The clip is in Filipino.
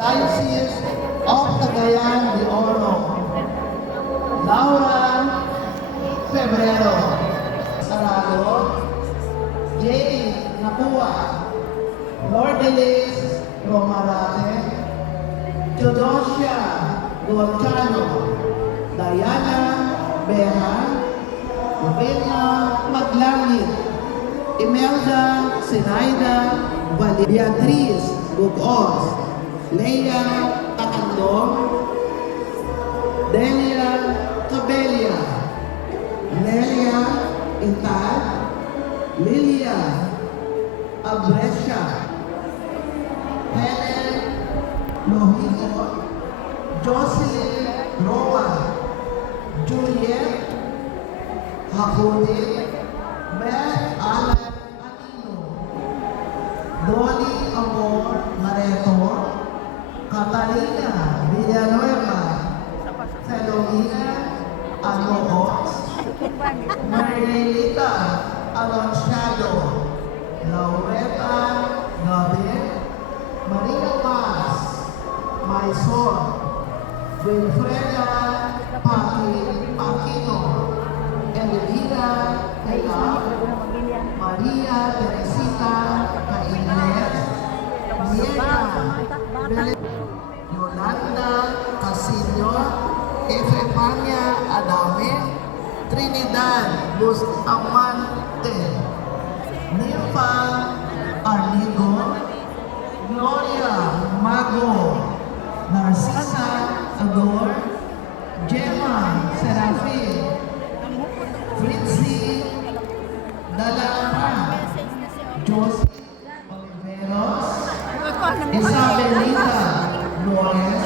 Diocese of Cagayan de Oro, Laura Febrero, Sarado, Jay Napua, Lourdes Romarate, Theodosia Golchano, Diana Beha, Novena Maglangit, Imelda Sinaida Beatriz Bugos, Leia Takandong, Delia Cabelia, Nelia Intad, Lilia Abrescia, Helen Lohigo, Jocelyn Roa, Juliet Hakone, Beth Alan Anino, Dolly Amor Mareto, Catalina Villanueva, Felomena Anoos, Marilita Alonsiado, Laureta Gabin, Maria Paz, Maisol, Wilfreda Paquino, Elvira Kayab, Maria Teresita Caines, Nieta Yolanda Casino, Efepania Adame, Trinidad Bustamante, Nympha Arnigo, Gloria Mago, Narcisa Ador, Gemma Serafin, Fritzy Dalapa, Josie Oliveros, Isabelita Flores,